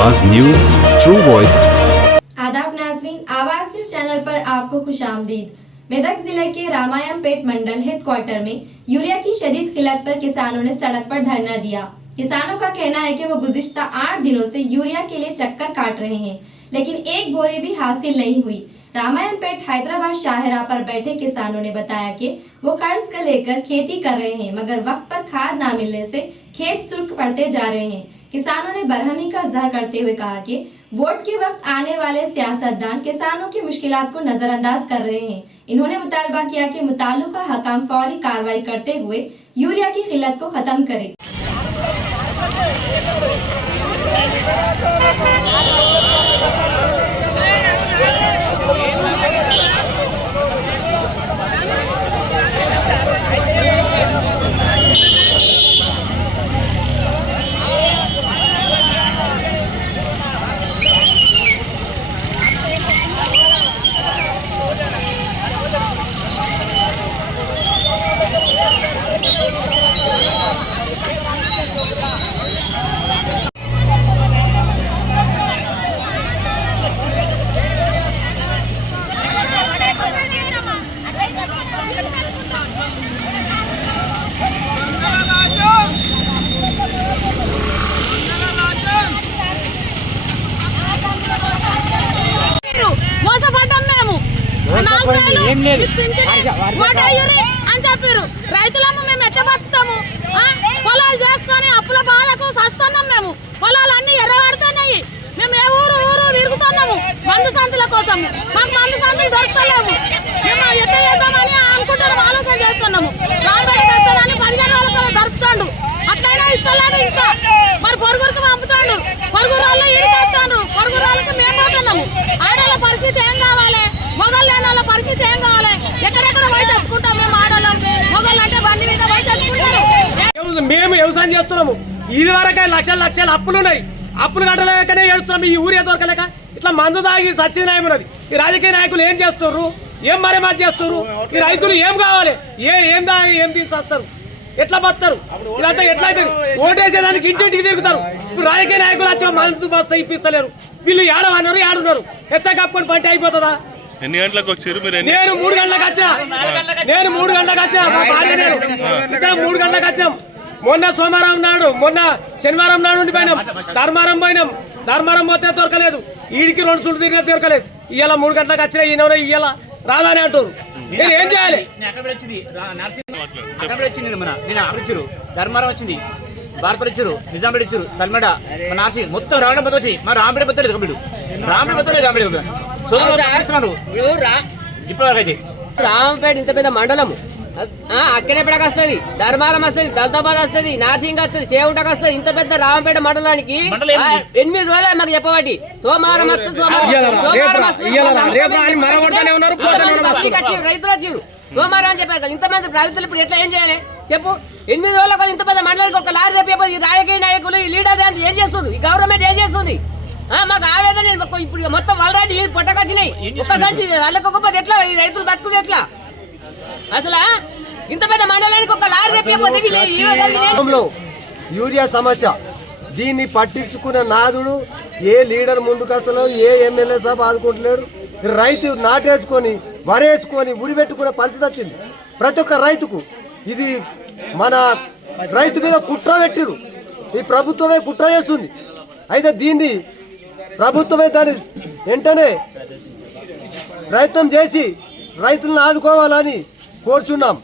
आवाज news true voice. आदाब नाज़रीन, आवाज न्यूज चैनल पर आपको खुशामदीद। मेदक जिले के रामायणपेट मंडल हेडक्वार्टर में यूरिया की शदीद किल्लत पर किसानों ने सड़क पर धरना दिया। किसानों का कहना है कि वो गुज़िश्ता 8 दिनों से यूरिया के लिए चक्कर काट रहे हैं, लेकिन एक बोरी भी हासिल नहीं हुई। रामायणपेट हैदराबाद शाहरा पर बैठे किसानों ने बताया कि वो कर्ज का लेकर खेती कर रहे हैं, मगर वक्त पर खाद न मिलने से खेत शुष्क पड़ते जा रहे हैं। किसानों ने बरहमी का ज़हर करते हुए कहा कि वोट के वक्त आने वाले सियासतदान किसानों की मुश्किलात को नजरअंदाज कर रहे हैं। इन्होंने मुतालबा किया कि मुताल्लिका हकाम फौरी कार्रवाई करते हुए यूरिया की किल्लत को खत्म करे। అని చెప్పారు. రైతులము మేము ఎట్లా బతుకుతాము? పొలాలు చేసుకొని అప్పుల బాధకు సస్తున్నాం. మేము పొలాలన్నీ ఎర్రబడుతున్నాయి. మేము ఏ ఊరు తిరుగుతున్నాము మందు సంచుల కోసం. మాకు మందు సంచులు దొరుకుతలేము. మేము ఎట్లా చేద్దామని అనుకుంటున్నాము, ఆలోచన చేస్తున్నాము. రాబడి వస్తుందని 15 రోజులకు దొరుకుతాడు, అట్లయినా ఇస్తలేడు. ఇంకా మరి పొరుగురికి పంపుతాడు. పొరుగురు వాళ్ళు ఈడికొస్తాను, పొరుగురు వాళ్ళకి మేము పోతున్నాము. ఆడవాళ్ళ పరిస్థితి ఏం కావాలి? మొగలు లేని వాళ్ళ పరిస్థితి ఏం కావాలి? ఎక్కడెక్కడ పోయి తెచ్చుకుంటాం? మేము ఆడవాళ్ళం. మొగలు అంటే బండి మీద పోయి తెచ్చుకుంటారు. మేము వ్యవసాయం చేస్తున్నాము. ఇది వరకే లక్షలు అప్పులున్నాయి. అప్పులు కట్టలేకనే ఏడుస్తున్నాం. ఈ ఊరియా దొరకలేక ఇట్లా మందు తాగి సత్యనాయమున్నది. ఈ రాజకీయ నాయకులు ఏం చేస్తున్నారు? ఏం మరేమా చేస్తున్నారు? ఈ రైతులు ఏం కావాలి? ఏం తాగి ఏం తీసుకొస్తారు? ఎట్లా బతారు? ఇదంతా ఎట్లా అవుతుంది? ఓటేసేదానికి ఇంటింటికి తిరుగుతారు. ఇప్పుడు రాజకీయ నాయకులు వచ్చి మందు బస్తా ఇప్పిస్తలేరు. వీళ్ళు ఏడవన్నారు, ఏడున్నారు. హెచ్చ కప్పుకొని పంట అయిపోతుందా? ఎన్ని గంటలకు వచ్చారు మీరు? నేను 3 గంటలకు వచ్చినా. 3 గంటలకు వచ్చినాం. మొన్న సోమవారం నాడు, మొన్న శనివారం నాడు నుండి పోయినాం. ధర్మారం పోతే దొరకలేదు. ఈడికి 2 సుళ్ళు తిరిగినా దొరకలేదు. ఇవాళ 3 గంటలకు వచ్చినా ఈయన ఇవాళ రాదని అంటారు. నేను ఏం చేయాలి? ధర్మారం వచ్చింది, బార్పర్ ఇచ్చారు, నిజాంపేట ఇచ్చారు, సల్మడ, నాసి మొత్తం రావడం పోతే వచ్చి మరి రాంపేట పోతలేదు. కంప్లీట్ రాంపేట పోతలేదు. ఇప్పటివరకైతే రాంపేట ఇంత పెద్ద మండలము, అక్కడెప్పటికి వస్తుంది, ధర్మారం వస్తుంది, దళితాబాద్ వస్తుంది, నాసింగ్ వస్తుంది, చేవుటకు వస్తుంది. ఇంత పెద్ద రాంపేట మండలానికి 8 రోజులు మాకు చెప్పబట్టి సోమవారం వస్తుంది. రైతులు వచ్చారు సోమవారం అని చెప్పారు. ఇంతమంది రైతులు ఇప్పుడు ఎట్లా ఏం చేయాలి చెప్పు? 8 రోజులకు ఇంత పెద్ద మండలానికి ఒక లారీ చెప్పి ఈ రాజకీయ నాయకులు, ఈ లీడర్ ఏం చేస్తుంది? ఈ గవర్నమెంట్ ఏం చేస్తుంది? మాకు ఆవేదన. ఇప్పుడు మొత్తం ఆల్రెడీ పొట్టకొచ్చినాయి. ఒక సంచి అల్లకపోతే ఎట్లా? ఈ రైతులు బతుకులు ఎట్లా? అసలు ఇంత పెద్ద మండలానికి ఒక లారీ చెప్పి యూరియా సమస్య దీన్ని పట్టించుకునే నాదుడు ఏ లీడర్ ముందుకు వస్తలో, ఏ ఎమ్మెల్యే సభ ఆదుకుంటున్నాడు. రైతు నాటేసుకొని వరేసుకొని ఉరి పెట్టుకునే పరిస్థితి వచ్చింది ప్రతి ఒక్క రైతుకు. ఇది మన రైతు మీద కుట్ర పెట్టిరు. ఈ ప్రభుత్వమే కుట్ర చేస్తుంది. అయితే దీన్ని ప్రభుత్వమే దాన్ని వెంటనే ప్రయత్నం చేసి రైతులను ఆదుకోవాలని కోరుచున్నాం.